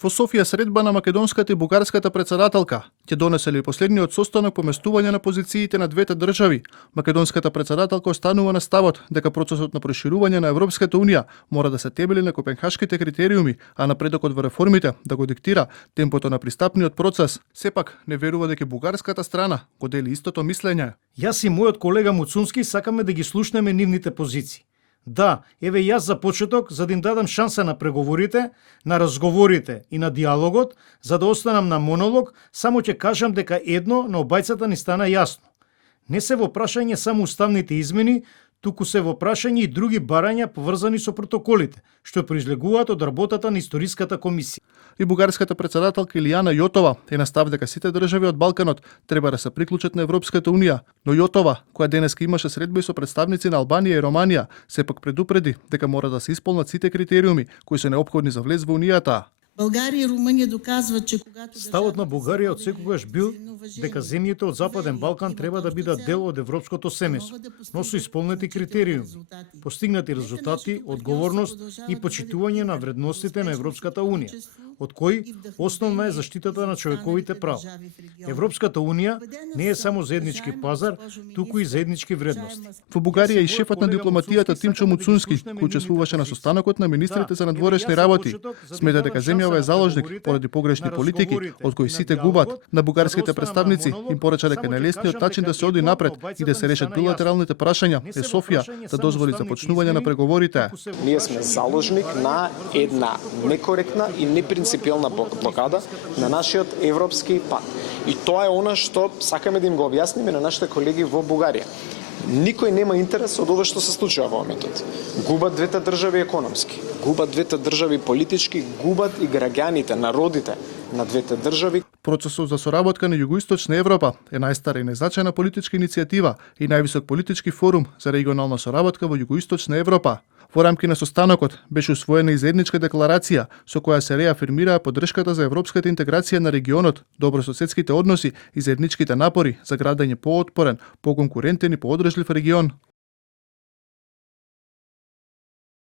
Во Софија средба на македонската и бугарската председателка ќе донеселе последниот состанок по местување на позициите на двете држави. Македонската председателка останува на ставот дека процесот на проширување на Европската унија мора да се темели на копенхашките критериуми, а напредокот во реформите да го диктира темпото на пристапниот процес. Сепак не верува дека бугарската страна го дели истото мислење. Јас и мојот колега Муцунски сакаме да ги слушнеме нивните позиции. Да, еве јас за почеток, за да им дадам шанса на преговорите, на разговорите и на диалогот, за да останам на монолог, само ќе кажам дека едно на обајцата ни стана јасно. Не се во прашање само уставните измени, туку се во прашање и други барања поврзани со протоколите, што произлегуваат од работата на Историската комисија. И бугарската председателка Илијана Јотова е на став дека сите држави од Балканот треба да се приклучат на Европската унија, но Јотова, која денеска имаше средби со представници на Албанија и Романија, сепак предупреди дека мора да се исполнат сите критериуми кои се неопходни за влез во унијата. Българија и Румънија доказваат че когато Ставот на Бугарија од секогаш бил дека земјите од Западен Балкан треба да бидат дел од европското семејство, но со исполнети критериуми, постигнати резултати, одговорност и почитување на вредностите на Европската унија, од кои основна е заштитата на човековите права. Европската унија не е само заеднички пазар, туку и заеднички вредности. Во Бугарија и шефот на дипломатијата Тимчо Муцунски, кој учествуваше на состанокот на министрите за надворешни работи, смета дека земјава е заложник поради погрешни политики, од кои сите губат. На бугарските представници им порача дека најлесниот начин да се оди напред и да се решат билатералните прашања е Софија да дозволи започнување на преговорите. Ние сме заложник на една некоректна и непринципиелна блокада на нашиот европски пат. И тоа е она што сакаме да им го објасниме на нашите колеги во Бугарија. Никој нема интерес од ова што се случува во моментот. Губат двете држави економски, губат двете држави политички, губат и граѓаните, народите на двете држави. Процесот за соработка на Југоисточна Европа е најстара и најзначајна политичка иницијатива и највисок политички форум за регионална соработка во Југоисточна Европа. Во рамки на состанокот беше усвоена и заедничка декларација со која се реафирмираа поддршката за европската интеграција на регионот, добрососедските односи и заедничките напори за градење поотпорен, поконкурентен и поодржлив регион.